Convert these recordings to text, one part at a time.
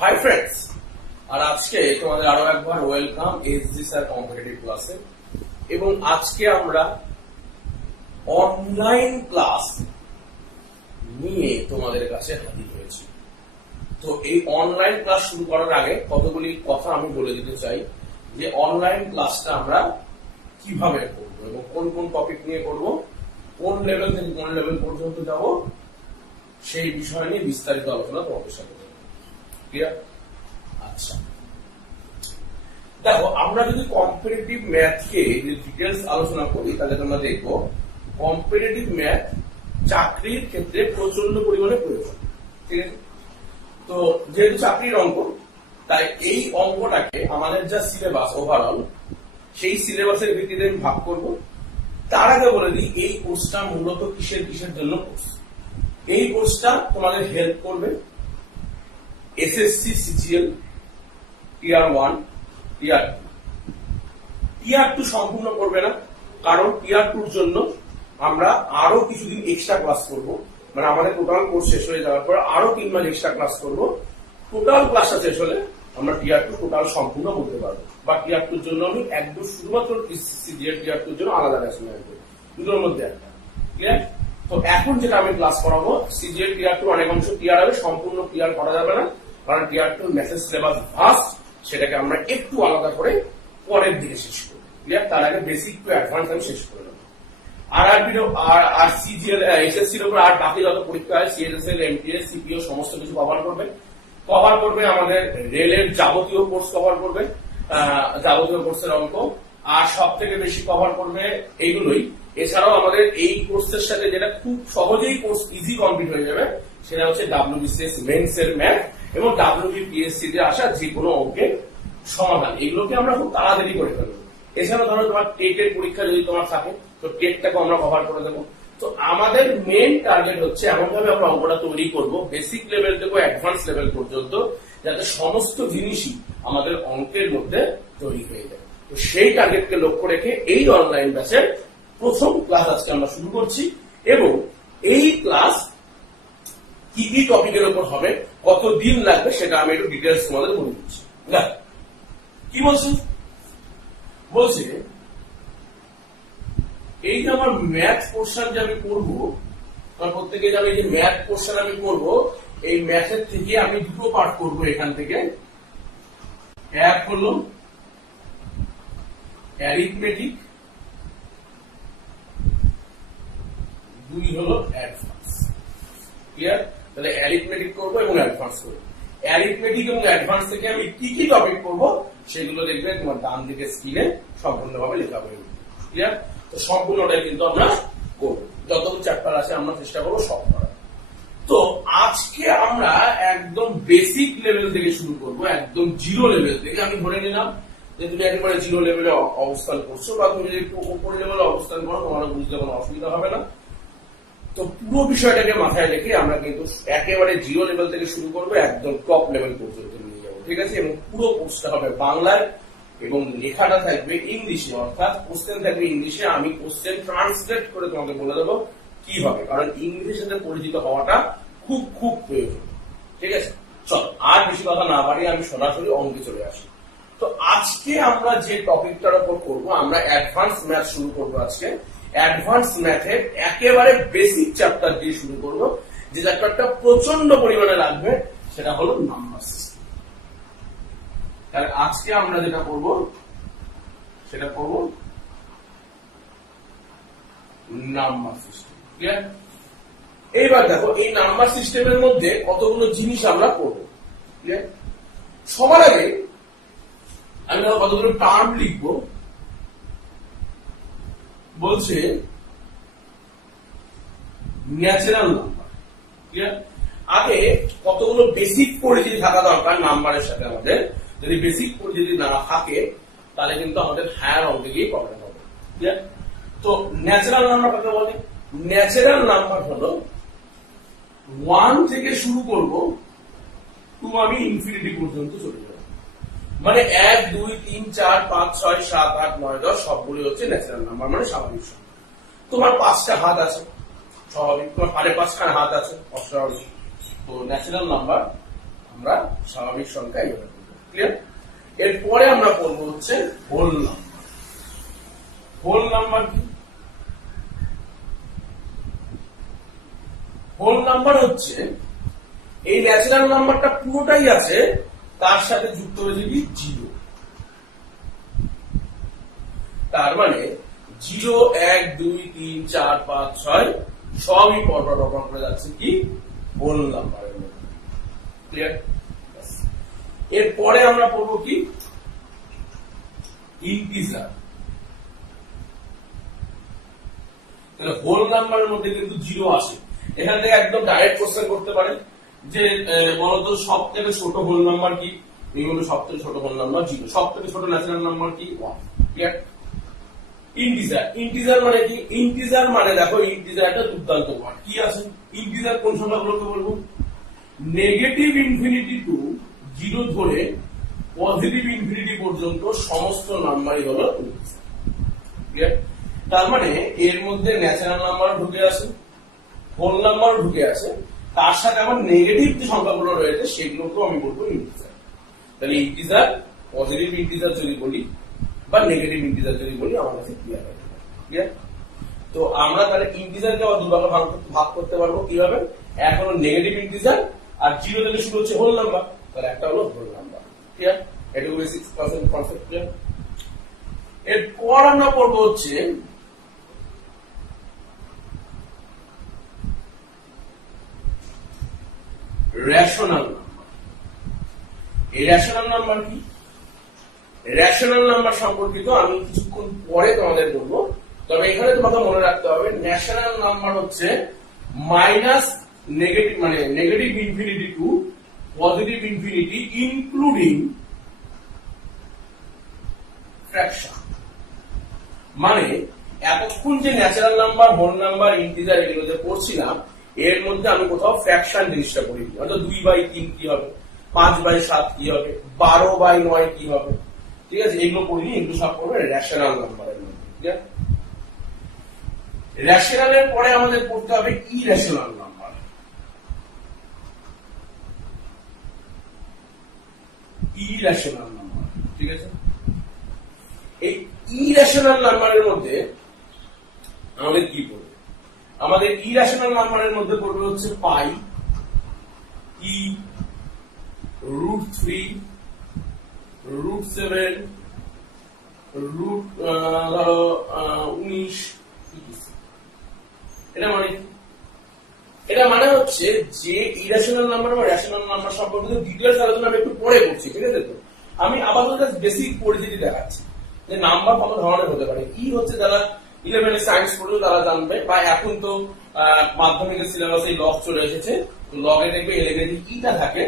Hi friends, আর আজকে তোমাদের আরো একবার ওয়েলকাম এসজি স্যার কম্পিটিটিভ ক্লাসে। এবং আজকে আমরা অনলাইন ক্লাস নিয়ে তোমাদের কাছে হাজির হয়েছি। তো এই অনলাইন ক্লাস শুরু করার আগে কতগুলি কথা আমি বলে দিতে চাই যে অনলাইন ক্লাসটা আমরা কিভাবে করব এবং কোন কোন টপিক নিয়ে করব, কোন লেভেল থেকে কোন লেভেল পর্যন্ত যাব, সেই বিষয় নিয়ে বিস্তারিত আলোচনা তোমাদের সাথে। আচ্ছা, দেখো আমরা যদি কম্পিটিটিভ ম্যাথকে ডিটেলস আলোচনা করি তাহলে তোমরা দেখবো কম্পিটিটিভ ম্যাথ চাকরির ক্ষেত্রে প্রচন্ড পরিমাণে প্রয়োজন। ঠিক আছে, তো যেহেতু চাকরির অঙ্ক, তাই এই অঙ্কটাকে আমাদের যা সিলেবাস ওভারঅল, সেই সিলেবাসের ভিত্তিতে আমি ভাগ করব। তার আগে বলে দিই এই কোর্সটা মূলত কিসের জন্য কোর্স। এই কোর্সটা তোমাদের হেল্প করবে এসএসসি সিজিএল টিয়ার 1 টিয়ার 2। টিয়ার 2 সম্পূর্ণ করবে না, কারণ টিয়ার 2 এর জন্য আমরা আরো কিছুদিন এক্সট্রা ক্লাস করব। মানে আমাদের টোটাল কোর্স শেষ হয়ে যাওয়ার পর আরো 3 মাস এক্সট্রা ক্লাস করব। টোটাল ক্লাসটা শেষ হলে আমরা টিয়ার 2 টোটাল সম্পূর্ণ করতে পারবো। বা টিয়ার 2 এর জন্য আমি একদম শুধুমাত্র সিজিএল টিয়ার 2 এর জন্য আলাদা ক্লাস নেব, দুটোর মধ্যে একটা। ক্লিয়ার? তো এখন যেটা আমি ক্লাস করাবো সিজিএল টিয়ার 2 অনেক অংশ ক্লিয়ার হবে, সম্পূর্ণ ক্লিয়ার করা যাবে না, কারণ টিয়ার 2 মেসেজ সিলেবাস ভাস্ট, সেটাকে আমরা একটু আলাদা করে পরের দিকে শেষ করব। ক্লিয়ার? তার আগে বেসিক টু অ্যাডভান্স আমি শেষ করে দেবো। আর সিজিএল এসএসসির উপর আর বাকি যত পরীক্ষা হয় সিএসএসএল, এমটিএস, সিপিও সমস্ত কিছু কভার করবে আমাদের রেলের যাবতীয় কোর্স কভার করবে, যাবতীয় কোর্সের অঙ্ক, আর সব থেকে বেশি কভার করবে এইগুলোই। এছাড়াও আমাদের এই কোর্সের সাথে যেটা খুব সহজেই কোর্স ইজি কমপ্লিট হয়ে যাবে সেটা হচ্ছে ডাব্লিউবিসিএস মেন্স এর ম্যাথ এবং ডাব্লিউবিপিএসসি তে আসা যে কোনো অঙ্কের সমাধান, এগুলোকে আমরা খুব তাড়াতাড়ি করে ফেলবো। এছাড়া ধরো তোমার টেটের পরীক্ষা যদি তোমার থাকে তো টেটটাকে আমরা কভার করে দেবো। তো আমাদের মেন টার্গেট হচ্ছে এমনভাবে আমরা অঙ্কটা তৈরি করব বেসিক লেভেল থেকে অ্যাডভান্স লেভেল পর্যন্ত, যাতে সমস্ত জিনিসই আমাদের অঙ্কের মধ্যে তৈরি হয়ে যায়। তো সেই টার্গেটকে লক্ষ্য রেখে এই অনলাইন ব্যাচের প্রথম ক্লাস আজকে আমরা শুরু করছি। এবং এই ক্লাস কি কি টপিকের উপর হবে, কত দিন লাগবে, সেটা আমি একটু ডিটেলস তোমাদের বলে দিচ্ছি। কি বলছি এই যে আমার ম্যাথ পোর্শন যে আমি করবো, প্রত্যেকে যাবে যে ম্যাথ পোর্শন আমি করব, এই ম্যাথের থেকে আমি দুটো পার্ট করব। এখান থেকে এক হলো অ্যারিথমেটিক, দুই হলো অ্যাডভান্স। ক্লিয়ার? তাহলে অ্যারিথমেটিক করবো এবং অ্যাডভান্স করবো। অ্যারিথমেটিক এবং অ্যাডভান্স থেকে আমি কি কি টপিক করবো সেগুলো দেখবে তোমার ডান দিকে স্ক্রিনে সম্পূর্ণভাবে লেখা হয়ে যাবে। ক্লিয়ার? তো সম্পূর্ণটাই কিন্তু আমরা করবো, যত চ্যাপ্টার আছে আমরা চেষ্টা করবো সব করার। তো আজকে আমরা একদম বেসিক লেভেল থেকে শুরু করবো, একদম জিরো লেভেল থেকে। আমি ধরে নিলাম যে তুমি একেবারে জিরো লেভেলে অবস্থান করছো, বা তুমি যদি একটু উপর লেভেলে অবস্থান করো তোমার বুঝতে কোনো অসুবিধা হবে না। তো পুরো বিষয়টাকে মাথায় রেখে আমরা কিন্তু একেবারে জিরো লেভেল থেকে শুরু করবো, একদম টপ লেভেল পর্যন্ত নিয়ে যাবো। ঠিক আছে? এবং পুরো কোর্সটা হবে বাংলায় এবং লেখাটা থাকবে ইংলিশে, অর্থাৎ কোশ্চেন থাকবে ইংলিশে। আমি কোশ্চেন ট্রান্সলেট করে তোমাকে বলে দেবো কি হবে, কারণ ইংলিশের সাথে পরিচিত হওয়াটা খুব খুব প্রয়োজন। ঠিক আছে, চল আর বেশি কথা না বাড়িয়ে আমি সরাসরি অঙ্কে চলে আসি। তো আজকে আমরা যে টপিকটার উপর করবো, আমরা অ্যাডভান্স ম্যাথ শুরু করবো আজকে। অ্যাডভান্স ম্যাথের একেবারে বেসিক চ্যাপ্টার দিয়ে শুরু করবো। যে চ্যাপ্টারটা প্রচন্ড পরিমাণে লাগবে সেটা হলো নাম্বার সিস্টেম। তাহলে আজকে আমরা যেটা করব সেটা করব নাম্বার সিস্টেম। ক্লিয়ার? এইবার দেখো এই নাম্বার সিস্টেমের মধ্যে কতগুলো জিনিস আমরা করব। ক্লিয়ার? সবার আগে আমি কতগুলো টার্ম লিখবো। বলছে ন্যাচারাল নাম্বার। ক্লিয়ার? আগে কতগুলো বেসিক পরিচিতি থাকা দরকার নাম্বারের সাথে। আমাদের যদি বেসিক পরিচিতি না থাকে তাহলে কিন্তু আমাদের হায়ার অঙ্কে গিয়ে প্রবলেম হবে। ক্লিয়ার? তো ন্যাচারাল নাম্বার কাকে বলে? ন্যাচারাল নাম্বার হলো 1 থেকে শুরু করব টু আমি ইনফিনিটি পর্যন্ত চলে যাব। মানে 1 2 3 4 5 6 7 8 9 10 সবগুলো হচ্ছে ন্যাচারাল নাম্বার, মানে স্বাভাবিক সংখ্যা। তোমার 5টা হাত আছে, স্বাভাবিক। তোমার 5.5 হাত আছে, অস্বাভাবিক। তো ন্যাচারাল নাম্বার আমরা স্বাভাবিক সংখ্যা এইভাবে করবো। ক্লিয়ার? এরপরে আমরা করবো হচ্ছে হোল নাম্বার। হোল নাম্বার কি? হোল নাম্বার হচ্ছে এই ন্যাচারাল নাম্বারটা পুরোটাই আছে, তার সাথে যুক্ত হয়েছে কি জিরো। তার মানে 0, 1, 2, 3, 4, 5, 6 সবই পরপর করে যাচ্ছে কি হোল নাম্বারের মধ্যে। ক্লিয়ার? এরপরে আমরা পড়বো কি ইন্টিজার। তাহলে হোল নাম্বারের মধ্যে কিন্তু 0 আসে। এখান থেকে একদম ডাইরেক্ট কোশ্চেন করতে পারে যে বলতো সব থেকে ছোট হোল নাম্বার কি? এই হলো সব থেকে ছোট হোল নাম্বার 0। সব থেকে ছোট ন্যাচারাল নাম্বার কি? 1। ক্লিয়ার? ইন্টিজার। ইন্টিজার মানে কি? ইন্টিজার মানে দেখো ইন্টিজার একটা দুর্দান্ত ওয়ার্ড। কি আছে ইন্টিজার? কোন সংখ্যাগুলোকে বলবো? নেগেটিভ ইনফিনিটি টু 0 ধরে পজিটিভ ইনফিনিটি পর্যন্ত সমস্ত নাম্বারই হলো ইন্টিজার। ক্লিয়ার? তার মানে এর মধ্যে ন্যাচারাল নাম্বার ঢুকে আছে, হোল নাম্বার ঢুকে আছে, তার সাথে আমার নেগেটিভ যে সংখ্যাগুলো রয়েছে সেগুলোকেও আমি বলবো ইন্টিজার। তাহলে ইন্টিজার, পজিটিভ ইন্টিজার যদি বলি বা নেগেটিভ ইন্টিজার যদি বলি আমার কাছে ক্লিয়ার হয়ে যাবে। ক্লিয়ার? তো আমরা তাহলে ইন্টিজারকে আবার দুভাগে ভাগ করতে পারবো কিভাবে? এক হলো নেগেটিভ ইন্টিজার আর 0 থেকে শুরু হচ্ছে হোল নাম্বার, তাহলে একটা হলো হোল নাম্বার। ক্লিয়ার? এটুকু বেসিক কনসেপ্ট। ক্লিয়ার? এরপর আমরা পড়বো হচ্ছে রেশনাল নাম্বার। এই রেশনাল নাম্বার কি? রেশনাল নাম্বার সম্পর্কিত আমি কিছুক্ষণ পরে তোমাদের বলবো, তবে এখানে তোমাকে মনে রাখতে হবে ন্যাশনাল নাম্বার হচ্ছে মাইনাস নেগেটিভ, মানে negative infinity to positive infinity including fraction. মানে এতক্ষণ যে natural number, whole number, integer এগুলো যে পড়ছিলাম এর মধ্যে আমি কোথাও ফ্র্যাকশন জিনিসটা করিনি। অর্থাৎ 2/3 কি হবে, 5/7 কি হবে, 12/9 কি হবে, ঠিক আছে, এগুলো পড়িনি। এগুলো সব পড়বে রেশনাল নাম্বারের মধ্যে। ঠিক আছে? রেশনালের পরে আমাদের পড়তে হবে ইরেশনাল নাম্বার। ইরেশনাল নাম্বার, ঠিক আছে? এই ইরেশনাল নাম্বারের মধ্যে আমাদের কি পড়বে? আমাদের ইরেশনাল নাম্বারের মধ্যে পড়বে হচ্ছে পাই, ই, √3, √7, ধরো 19। এটা মানে হচ্ছে যে ইরেশনাল নাম্বার বা রেশনাল নাম্বার সম্পর্কিত ডিটেইলস আলোচনা আমি একটু পরে করছি। ঠিক আছে? তো আমি আপাতত বেসিক পরিচিতি দেখাচ্ছি যে নাম্বার কত ধরনের হতে পারে। ই হচ্ছে যারা 11 এ সায়েন্স পড়বে তারা জানবে, বা এখন তো মাধ্যমিকের সিলেবাসে লগ চলে এসেছে, লগে দেখবে এলিমেন্ট ইটা থাকে,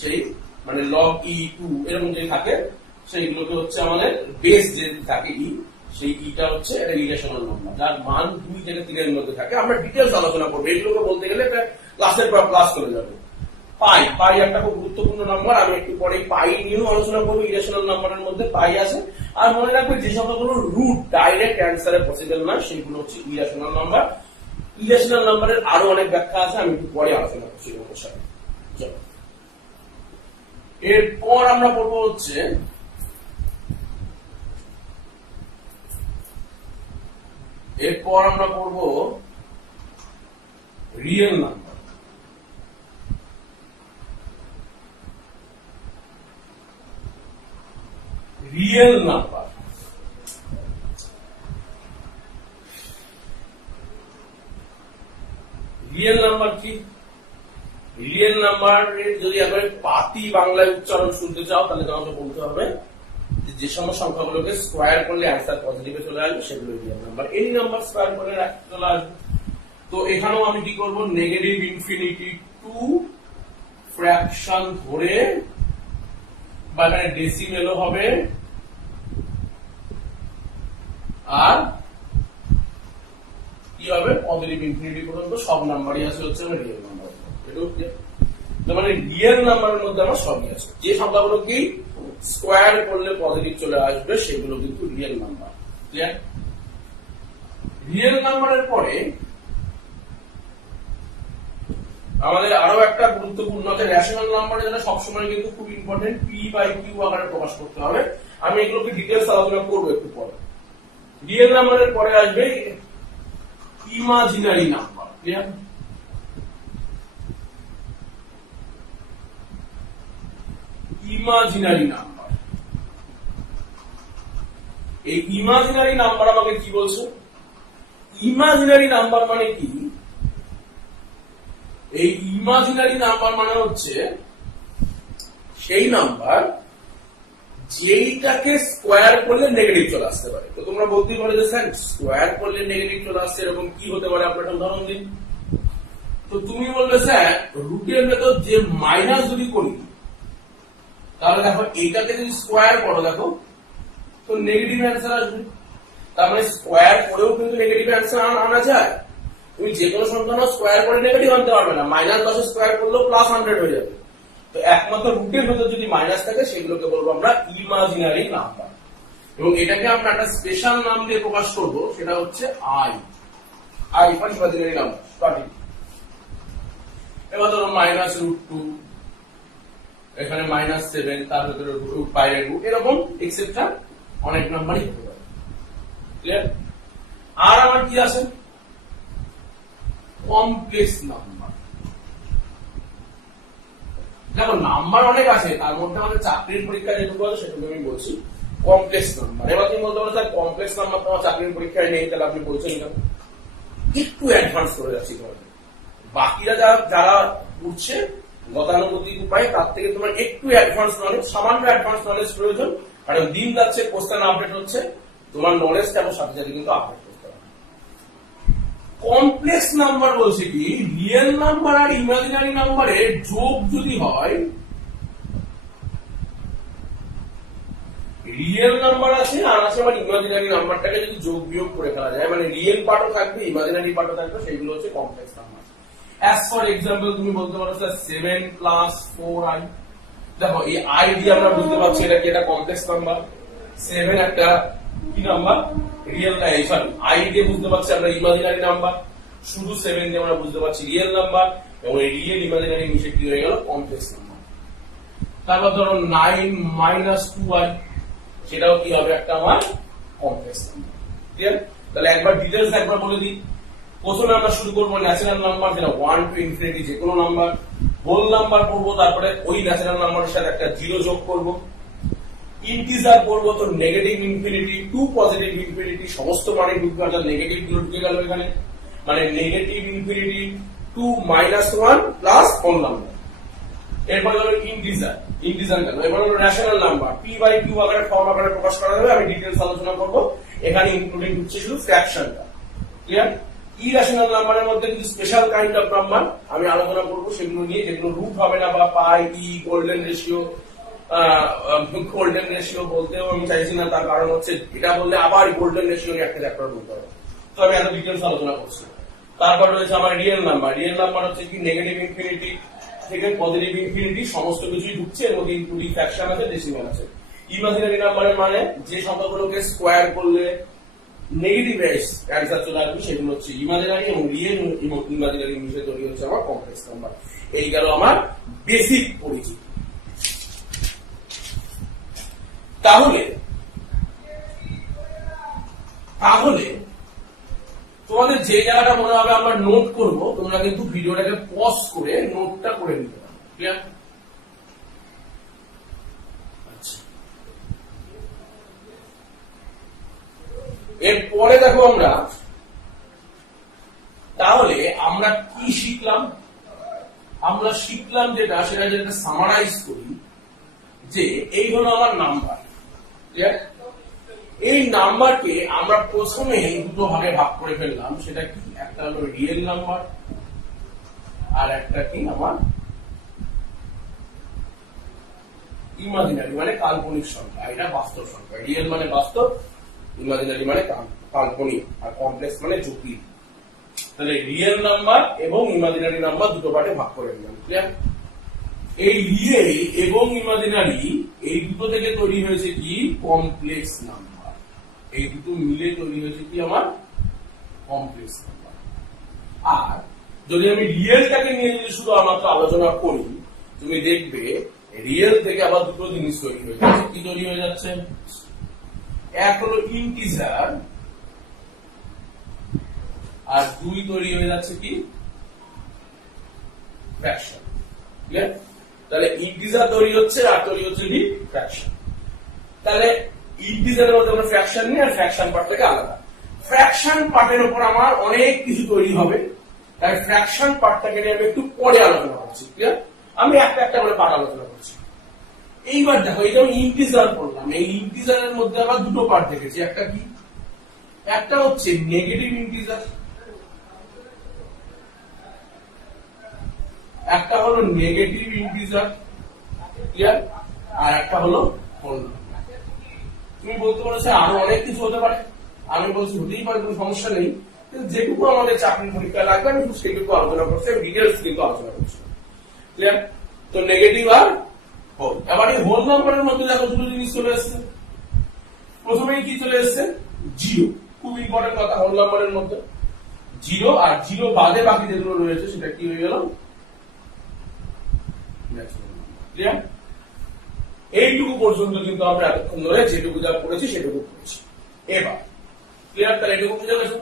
সেই মানে লগ E2 এরকম যে থাকে সেইগুলোকে হচ্ছে আমাদের বেস যে থাকে ই, সেই ইটা হচ্ছে একটা রিলেশনাল নাম্বার যার মান 2 থেকে 3 এর মধ্যে থাকে। আমরা ডিটেইলস আলোচনা করবো, এগুলোকে বলতে গেলে ক্লাসের পর ক্লাস চলে যাবে। পাই, পাই একটা খুব গুরুত্বপূর্ণ নাম্বার, আমি একটু পরে পাই নিয়েও আলোচনা করবো। ইরেশনাল নাম্বারের মধ্যে পাই আছে। আর মনে রাখবে যে সংখ্যাগুলো রুট ডাইরেক্ট অ্যান্সারে পসিবল না সেগুলো হচ্ছে ইরেশনাল নাম্বার। ইরেশনাল নাম্বারের আরো অনেক ব্যাখ্যা আছে, আমি একটু পরে আলোচনা করছি তোমাদের সাথে। চলো, এরপর আমরা পড়বো হচ্ছে real number. Real number real number কি? রিয়েল নাম্বারের যদি একবারে পাতি বাংলায় উচ্চারণ শুনতে চাও তাহলে তোমাকে বলতে হবে যে সমস্ত সংখ্যাগুলোকে স্কোয়ার করলে অ্যান্সার পজিটিভে চলে আসবে সেগুলো real number. Any number square করলে চলে আসবে। তো এখানেও আমি কি করবো? নেগেটিভ ইনফিনিটি টু ফ্র্যাকশন ধরে, বা এখানে ডেসিমেলও হবে, আর কি হবে পজিটিভ ইনফিনিটি পর্যন্ত সব নাম্বারই আছে হচ্ছে রিয়েল নাম্বার। তার মানে রিয়েল নাম্বারের মধ্যে আমার সবই আছে। যে সংখ্যাগুলো কি স্কোয়ার করলে পজিটিভ চলে আসবে সেগুলো কিন্তু রিয়েল নাম্বার। ক্লিয়ার? রিয়েল নাম্বারের পরে আমাদের আরো একটা গুরুত্বপূর্ণ আছে রেশনাল নাম্বারের জন্য সবসময় কিন্তু খুব ইম্পর্টেন্ট পি বাই কিউ আকারে প্রকাশ করতে হবে। আমি এগুলোকে ডিটেলস আলোচনা করবো একটু পরে। রিয়েল নাম্বারের পরে আসবে imaginary number. Clear? Imaginary number, এই ইমাজিনারি নাম্বার আমাকে কি বলছে? ইমাজিনারি নাম্বার মানে কি? এই ইমাজিনারি নাম্বার মানে হচ্ছে সেই নাম্বার যেইটাকে স্কোয়ার করলে নেগেটিভ চলে আসতে পারে। তো তোমরা বলতেই পারো যে স্যার স্কোয়ার করলে নেগেটিভ চলে আসছে, এরকম কি হতে পারে? আপনার একটা উদাহরণ দিন। তো তুমি বলবে স্যার রুটের ভেতর যে মাইনাস যদি করি তাহলে দেখো এইটাকে যদি স্কোয়ার করো দেখো তো নেগেটিভ অ্যান্সার আসবে। তার মানে স্কোয়ার করেও কিন্তু নেগেটিভ অ্যান্সার আনা যায়। তুমি যে কোনো সংখ্যা স্কোয়ার করে নেগেটিভ আনতে পারবে না, -10 স্কোয়ার করলেও +100 হয়ে যাবে। তো একমাত্র রুটের ভেতর যদি মাইনাস থাকে সেগুলোকে বলবো আমরা ইমাজিনারি নাম্বার, এবং এটাকে আমরা একটা স্পেশাল নাম দিয়ে প্রকাশ করবো, সেটা হচ্ছে I for imaginary number. Starting এবার ধরো -√2, এখানে -7, তার ভেতরে বাইরের রুট, এরকম এক্সেট্রা অনেক নাম্বারই হতে পারে। ক্লিয়ার? আর আমার কি আছে? Complex number. দেখো নাম্বার অনেক আছে, তার মধ্যে আমাদের চাকরির পরীক্ষায় যেটুকু আছে সেটুকু আমি বলছি কমপ্লেক্স নাম্বার। এবার তুমি বলতে পারো স্যার কমপ্লেক্স নাম্বার তোমার চাকরির পরীক্ষায় নেই, তাহলে আপনি বলছেন কেন? একটু অ্যাডভান্স করে যাচ্ছি তোমাদের, বাকিরা যারা উঠছে গতানুগতিক উপায় তার থেকে তোমার একটু অ্যাডভান্স নলেজ, সামান্য অ্যাডভান্স নলেজ প্রয়োজন। কারণ দিন যাচ্ছে, কোশ্চেন আপডেট হচ্ছে, তোমার নলেজটা এবং সাথে সাথে কিন্তু আপডেট করতে হবে। কমপ্লেক্স নাম্বার বলছে কি রিয়েল নাম্বার আর ইমাজিনারি নাম্বারের যোগ যদি হয়, রিয়েল নাম্বার আছে আর আছে আবার ইমাজিনারি নাম্বারটাকে যদি যোগ বিয়োগ করে ফেলা যায়, মানে রিয়েল পার্টও থাকবে ইমাজিনারি পার্টও থাকবে, সেইগুলো হচ্ছে complex number. As for example তুমি বলতে পারো স্যার 7 + 4i। দেখো এই আই দিয়ে আমরা বুঝতে পারছি এটা কি, এটা কমপ্লেক্স নাম্বার। 7 একটা কি নাম্বার? রিয়েল সরি, আই দিয়ে বুঝতে পারছি আমরা ইমাজিনারি নাম্বার। শুধু 7 দিয়ে আমরা বুঝতে পারছি রিয়েল নাম্বার, এবং এই রিয়েল ইমাজিনারি মিশে কি হয়ে গেল? Complex number. তারপর ধরো 9 - 2i, সেটাও কি হবে? একটা আমার কমপ্লেক্স নাম্বার। ক্লিয়ার? তাহলে একবার ডিটেইলস একবার বলে দিই। প্রথমে আমরা শুরু করবো ন্যাচারাল নাম্বার, যেটা 1 to infinity যে কোনো নাম্বার। হোল নাম্বার পড়বো, তারপরে ওই ন্যাচারাল নাম্বারের সাথে একটা 0 যোগ করবো। ইন্টিজার পড়বো তো negative infinity to positive infinity, সমস্ত মানে ঢুকবে, অর্থাৎ নেগেটিভ গুলো ঢুকে গেল এখানে, মানে negative infinity to -1 plus whole number. এরপরে হলো ইন্টিজার গেল। এবার হলো rational number, P by Q আকারে ফর্ম আকারে প্রকাশ করা যাবে, আমি ডিটেইলস আলোচনা করবো। এখানে ইনক্লুডিং হচ্ছে শুধু ফ্র্যাকশনটা। ক্লিয়ার? ইরেশনাল নাম্বারের মধ্যে কিছু স্পেশাল কাইন্ড অফ নাম্বার আমি আলোচনা করবো, সেগুলো নিয়ে, যেগুলো রুট হবে না, বা পাই, গোল্ডেন রেশিও বলতেও আমি চাইছি না, তার কারণ হচ্ছে এটা বললে আবার গোল্ডেন রেশিও নিয়ে একটা চ্যাপ্টার বলতে হবে, তো আমি এত ডিটেলস আলোচনা করছি। তারপর রয়েছে আমার রিয়েল নাম্বার। রিয়েল নাম্বার হচ্ছে কি নেগেটিভ ইনফিনিটি থেকে পজিটিভ ইনফিনিটি, সমস্ত কিছুই ঢুকছে, এর মধ্যে ইনক্লুডিং ফ্র্যাকশন আছে, ডেসিমাল আছে। ইমাজিনারি নাম্বারের মানে যে সংখ্যাগুলোকে স্কোয়ার করলে নেগেটিভ অ্যান্সার চলে আসবে, সেগুলো হচ্ছে ইমাজিনারি, এবং রিয়েল এবং ইমাজিনারি মিশে তৈরি হচ্ছে আমার কমপ্লেক্স নাম্বার। এই গেল আমার বেসিক পরিচিতি। তাহলে তোমাদের যে জায়গাটা মনে হবে আমরা নোট করব, তোমরা কিন্তু ভিডিওটাকে পজ করে নোটটা করে নিতে পারো। ক্লিয়ার? আচ্ছা, এরপরে দেখো তাহলে আমরা কি শিখলাম? আমরা শিখলাম যেটা, সেটা যেটা সামারাইজ করি, যে এই হলো আমার নাম্বার। ক্লিয়ার? এই নাম্বারকে আমরা প্রথমে দুটো ভাগে ভাগ করে ফেললাম, সেটা কি? একটা হলো রিয়েল নাম্বার, আর একটা কি আমার ইমাজিনারি মানে কাল্পনিক সংখ্যা। এটা বাস্তব সংখ্যা। রিয়েল মানে বাস্তব, ইমাজিনারি মানে কাল্পনিক, আর কমপ্লেক্স মানে জটিল। তাহলে রিয়েল নাম্বার এবং ইমাজিনারি নাম্বার দুটো পার্টে ভাগ করে নিলাম। ক্লিয়ার? এই রিয়েল এবং ইমাজিনারি এই দুটো থেকে তৈরি হয়েছে কি? Complex number. এই দুটো মিলে তৈরি হয়েছে কি? আমার কমপ্লেক্স নাম্বার। আর যদি আমি রিয়েলটাকে নিয়ে যদি শুধু আমাকে আলোচনা করি, তুমি দেখবে রিয়েল থেকে আবার দুটো জিনিস তৈরি হয়ে যাচ্ছে। কি তৈরি হয়ে যাচ্ছে? এক হলো ইন্টিজার, আর দুই তৈরি হয়ে যাচ্ছে কি ফ্র্যাকশন। ঠিক আছে? তাহলে ইন্টিজার তৈরি হচ্ছে আর তৈরি হচ্ছে কি ফ্র্যাকশন। তাহলে ইন্টিজারের মধ্যে আমরা ফ্র্যাকশন নিই, আর ফ্র্যাকশন পার্ট থেকে আলাদা। ফ্র্যাকশন পার্টের উপর আমার অনেক কিছু তৈরি হবে, তাই ফ্র্যাকশন পার্টটাকে নিয়ে আমি একটু পরে আলোচনা করছি। ঠিক আছে? আমি একটা একটা করে পার্ট আলোচনা করছি। এইবার দেখো, এটা আমি ইন্টিজার বললাম, এই ইন্টিজারের মধ্যে আবার দুটো পার্ট দেখেছি। একটা কি? একটা হচ্ছে নেগেটিভ ইন্টিজার, একটা হলো নেগেটিভ ইন্টিজার, ক্লিয়ার? আর একটা হলো হোল নাম্বার। তুমি বলতে পারো স্যার আরো অনেক কিছু হতে পারে, আমি বলছি হতেই পারে, কোনো সমস্যা নেই, কিন্তু যেটুকু আমাদের চাকরির পরীক্ষায় লাগবে আমি সেইটুকু আলোচনা করছি, ডিটেলস কিন্তু আলোচনা করছি। ক্লিয়ার? তো নেগেটিভ আর হোল। এবার এই হোল নাম্বারের মধ্যে দেখো দুটো জিনিস চলে এসছে। প্রথমেই কি চলে এসছে? জিরো। খুব ইম্পর্টেন্ট কথা, হোল নাম্বারের মধ্যে জিরো, আর জিরো বাদে বাকি যেগুলো রয়েছে সেটা কি হয়ে গেল? ক্লিয়ার? এইটুকু পর্যন্ত কিন্তু আমরা এতক্ষণ ধরে যেটুকু যা করেছি সেটুকু করেছি। এবার ক্লিয়ার? তাহলে এটুকু বুঝে গেছো?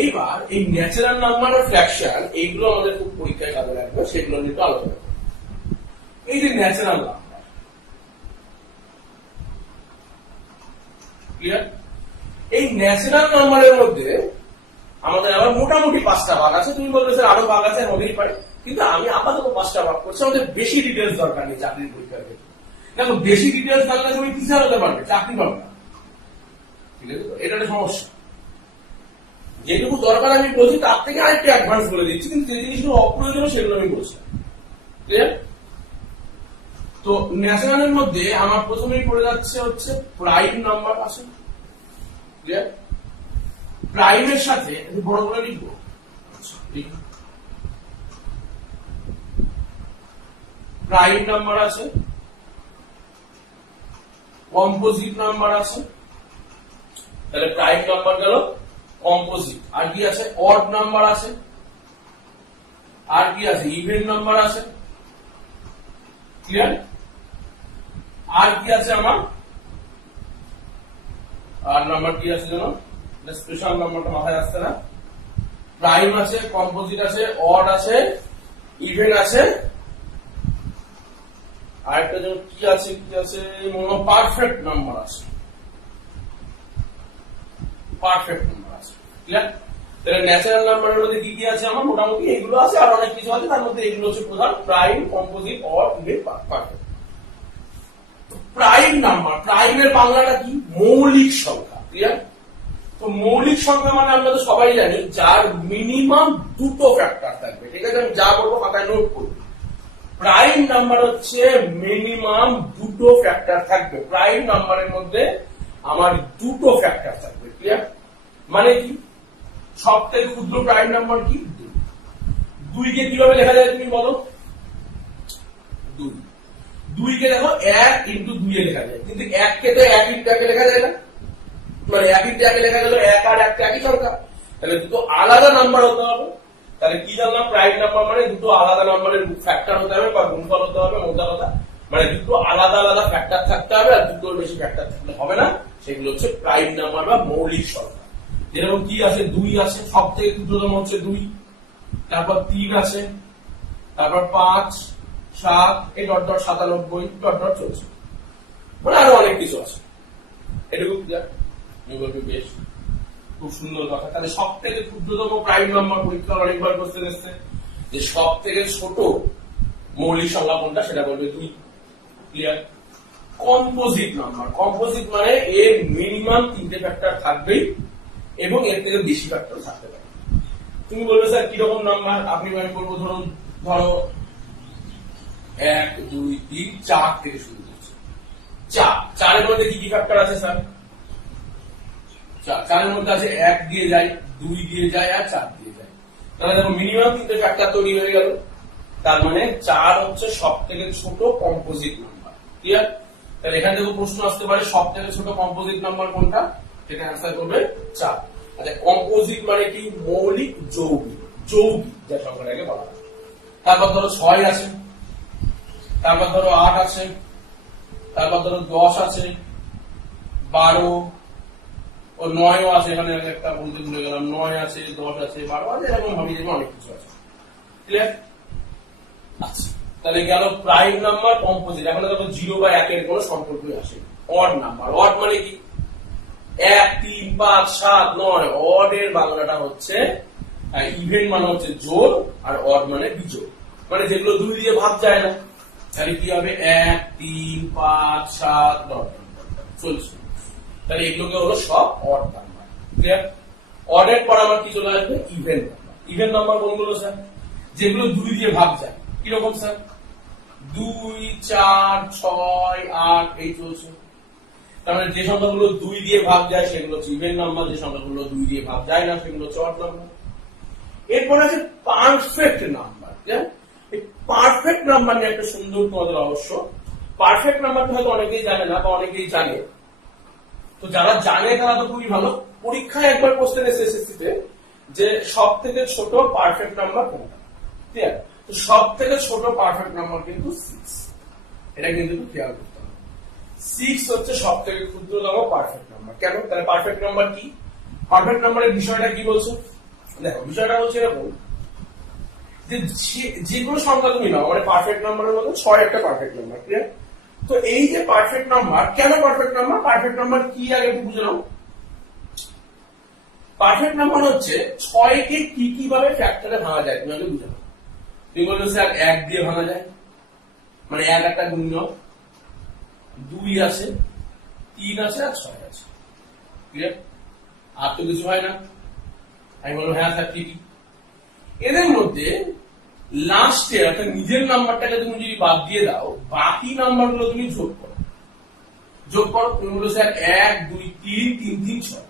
এইবার এই ন্যাচারাল নাম্বার আর ফ্র্যাকশন, এইগুলো আমাদের খুব পরীক্ষায় কাজে লাগবে, সেগুলো নিয়ে একটু আলোচনা করব। এই যে ন্যাচারাল নাম্বার, ক্লিয়ার? এই ন্যাচারাল নাম্বারের মধ্যে আমাদের আবার মোটামুটি 5টা ভাগ আছে। তুমি বলবে স্যার আরো ভাগ আছে, হতেই পারে, কিন্তু আমি আপাতত 5টা ভাগ করছি। আমাদের বেশি ডিটেলস দরকার নেই চাকরির পরীক্ষার ক্ষেত্রে। দেখো, বেশি ডিটেলস থাকলে তুমি টিচার হতে পারবে, চাকরি পাবে না। ঠিক আছে? এটা একটা সমস্যা। যেটুকু দরকার আমি বলছি তার থেকে আরেকটু অ্যাডভান্স বলে দিচ্ছি, কিন্তু যে জিনিসগুলো অপ্রয়োজনীয় সেগুলো আমি বলছি। ক্লিয়ার? তো ন্যাচারালের মধ্যে আমার প্রথমেই পড়ে যাচ্ছে হচ্ছে প্রাইম নাম্বার আছে। ক্লিয়ার? প্রাইমের সাথে একটু বড় করে লিখবো, প্রাইম নাম্বার আছে, কম্পোজিট নাম্বার আছে। তাহলে প্রাইম নাম্বার গেল, কম্পোজিট। আর কি আছে? অড নাম্বার আছে, আর কি আছে? ইভেন নাম্বার আছে। ক্লিয়ার? আর কি আছে আমার? আর নাম্বার কি আছে জানো? স্পেশাল নাম্বারটা মাথায় আসছে না। প্রাইম আছে, কম্পোজিট আছে, অড আছে, ইভেন আছে, আরেকটা যেন কি আছে, কি আছে, পারফেক্ট নাম্বার আছে। পারফেক্ট নাম্বার আছে। ক্লিয়ার? তাহলে ন্যাচারাল নাম্বারের মধ্যে কি কি আছে আমার? মোটামুটি এগুলো আছে, আর অনেক কিছু আছে, তার মধ্যে এগুলো হচ্ছে প্রধান: prime, composite, odd, even, perfect. Prime number, প্রাইমের বাংলাটা কি? মৌলিক সংখ্যা। ক্লিয়ার? তো মৌলিক সংখ্যা মানে আমরা তো সবাই জানি যার মিনিমাম দুটো ফ্যাক্টর থাকবে। ঠিক আছে? আমি যা বলবো খাতায় নোট করবো। প্রাইম নাম্বার হচ্ছে মিনিমাম দুটো ফ্যাক্টর থাকবে। প্রাইম নাম্বারের মধ্যে আমার দুটো ফ্যাক্টর থাকবে। ক্লিয়ার? মানে কি? সব থেকে ক্ষুদ্র প্রাইম নাম্বার কি? 2 কে কিভাবে লেখা যায় তুমি বলো? 2 কে দেখো 1 ইন্টু 2 এ লেখা যায়, কিন্তু 1 কে তো 1 ইন্টু 1 এ লেখা যায় না। মানে 1 ইন্টু 1 এ লেখা গেল 1 আর 1 একই সংখ্যা, তাহলে দুটো আলাদা নাম্বার হতে হবে। তাহলে কি জানলাম? প্রাইম নাম্বার মানে দুটো আলাদা নাম্বারের ফ্যাক্টর হতে হবে বা গুণফল হতে হবে। মোদ্দা কথা মানে দুটো আলাদা আলাদা ফ্যাক্টর থাকতে হবে, আর দুটোর বেশি ফ্যাক্টর থাকলে হবে না। সেগুলো হচ্ছে প্রাইম নাম্বার বা মৌলিক সংখ্যা। যেরকম কি আছে? 2 আছে, সব থেকে ক্ষুদ্রতম হচ্ছে 2, তারপর 3 আছে, তারপর 5, 7, এই ডট ডট 97 ডট ডট চলছে, মানে আরো অনেক কিছু আছে। এটুকু ক্লিয়ার? বেশ, খুব সুন্দর কথা। তাহলে সব থেকে ক্ষুদ্রতম প্রাইম নাম্বার পরীক্ষার অনেকবার কোশ্চেন এসছে যে সব থেকে ছোট মৌলিক সংখ্যা কোনটা, সেটা বলবে 2। ক্লিয়ার? কম্পোজিট নাম্বার, কম্পোজিট মানে এর মিনিমাম 3টে ফ্যাক্টর থাকবেই এবং এর থেকে বেশি ফ্যাক্টর থাকতে পারে। তুমি বলবে স্যার কিরকম নাম্বার? আপনি আমি বলবো ধরো 1, 2, 3, 4 থেকে শুরু করছে। 4 এর মধ্যে কি কি ফ্যাক্টর আছে স্যার? 4 এর মধ্যে আছে 1 দিয়ে যায়, 2 দিয়ে যায়, আর 4 দিয়ে যায়। তাহলে দেখো মিনিমাম 3টে ফ্যাক্টর তৈরি হয়ে গেল। তার মানে 4 হচ্ছে সব থেকে ছোট কম্পোজিট নাম্বার। ক্লিয়ার? তাহলে এখান থেকে প্রশ্ন আসতে পারে সব থেকে ছোট কম্পোজিট নাম্বার কোনটা, সেটা অ্যান্সার করবে 4। আচ্ছা, কম্পোজিট মানে কি? মৌলিক যৌগিক, যৌগিক যে সংখ্যাটাকে বলা হয়। তারপর ধরো 6 আছে, তারপর ধরো 8 আছে, তারপর ধরো 10 আছে, 12 ও 9ও আছে, এখানে একটা বলতে ভুলে গেলাম, 9 আছে, 10 আছে, 12 আছে, এরকম ভাবি যে অনেক কিছু আছে। ক্লিয়ার? আচ্ছা, তাহলে গেল প্রাইম নাম্বার, কম্পোজিট। এখন দেখো 0 বা 1 এর কোনো সম্পর্কই আসে। অড নাম্বার, অড মানে কি? 1, 3, 5, 7, 9। অড এর বাংলাটা হচ্ছে ইভেন মানে হচ্ছে জোড়, আর অড মানে বিজোড়, মানে যেগুলো 2 দিয়ে ভাগ যায় না। তাহলে কি হবে? 1, 3, 5, 7, 9 চলছে। তাহলে এগুলোকে হলো সব অড নাম্বার। ক্লিয়ার? অড এর পর আমার কি চলে আসবে? Even number. ইভেন নাম্বার কোনগুলো স্যার? যেগুলো 2 দিয়ে ভাগ যায়। কিরকম স্যার? 2, 4, 6, 8 এই চলছে। তার মানে যে সংখ্যাগুলো 2 দিয়ে ভাগ যায় সেগুলো হচ্ছে ইভেন নাম্বার, যে সংখ্যাগুলো 2 দিয়ে ভাগ যায় না সেগুলো হচ্ছে অড নাম্বার। এরপর আছে পারফেক্ট নাম্বার। এই পারফেক্ট নাম্বার নিয়ে একটা সুন্দর তোমাদের অবশ্য। পারফেক্ট নাম্বারটা হয়তো অনেকেই জানে না, বা অনেকেই জানে। তো যারা জানে তারা তো খুবই ভালো। পরীক্ষায় একবার কোশ্চেন এসেছে যে সব থেকে ছোট পারফেক্ট নাম্বার কোনটা। ঠিক আছে? তো সব থেকে ছোট পারফেক্ট নাম্বার কিন্তু 6। এটা কিন্তু খেয়াল করতে হবে। 6 হচ্ছে সব থেকে ক্ষুদ্রতম পারফেক্ট নাম্বার। কেন? তাহলে পারফেক্ট নাম্বার কি? পারফেক্ট নাম্বারের বিষয়টা কি বলছো? দেখো, বিষয়টা হচ্ছে এরকম যে যে কোনো সংখ্যা তুমি নাও, মানে পারফেক্ট নাম্বারের মধ্যে 6 একটা পারফেক্ট নাম্বার। ক্লিয়ার? তো এই যে পারফেক্ট নাম্বার, কেন পারফেক্ট নাম্বার? পারফেক্ট নাম্বার কি আগে একটু বুঝে নাও। পারফেক্ট নাম্বার হচ্ছে 6 কে কি কি ভাবে ফ্যাক্টরে ভাঙা যায়, তুমি আগে বুঝে নাও। তুমি বলছো স্যার 1 দিয়ে ভাঙা যায়, মানে 1 একটা গুণিতক, 2 আছে, 3 আছে, আর 6 আছে। ক্লিয়ার? আর তো কিছু হয় না। আমি বলবো হ্যাঁ স্যার ঠিকই। এদের মধ্যে লাস্টে একটা নিজের নাম্বারটাকে তুমি যদি বাদ দিয়ে দাও, বাকি নাম্বারগুলো তুমি যোগ করো। যোগ করো, তুমি বলো স্যার 1, 2, 3, 3, 3, 6।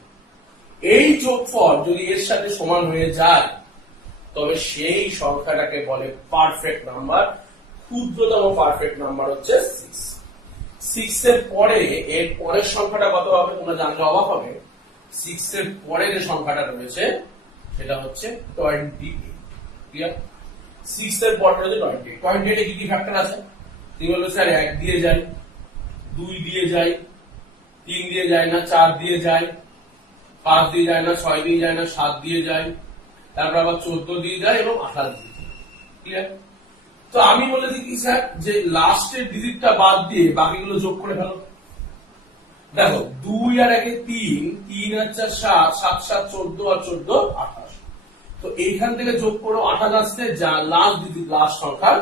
এই যোগফল যদি এর সাথে সমান হয়ে যায় তবে সেই সংখ্যাটাকে বলে পারফেক্ট নাম্বার। ক্ষুদ্রতম পারফেক্ট নাম্বার হচ্ছে 6। 6 এর পরে এর পরের সংখ্যাটা কত হবে তোমরা জানলে অবাক হবে। 6 এর পরে যে সংখ্যাটা রয়েছে সেটা হচ্ছে 28। ক্লিয়ার? 6 এর পরে রয়েছে 28। 28 এ কি কি ফ্যাক্টর আছে? তুমি বলবে স্যার 1 দিয়ে যায়, 2 দিয়ে যায়, 3 দিয়ে যায় না, 4 দিয়ে যায়, 5 দিয়ে যায় না, 6 দিয়ে যায় না, 7 দিয়ে যায়, তারপর আবার 14 দিয়ে যায় এবং 28 দিয়ে যায়। ক্লিয়ার? তো আমি বলেছি কি স্যার যে লাস্টের ডিজিটটা বাদ দিয়ে বাকিগুলো যোগ করে ফেলো। দেখো 2 আর 1 এ 3, 3 আর 4 7, 7 7 14 আর 14 28। তো এইখান থেকে যোগ করো 28 আসছে, যা লাস্ট ডিজিট, লাস্ট সংখ্যার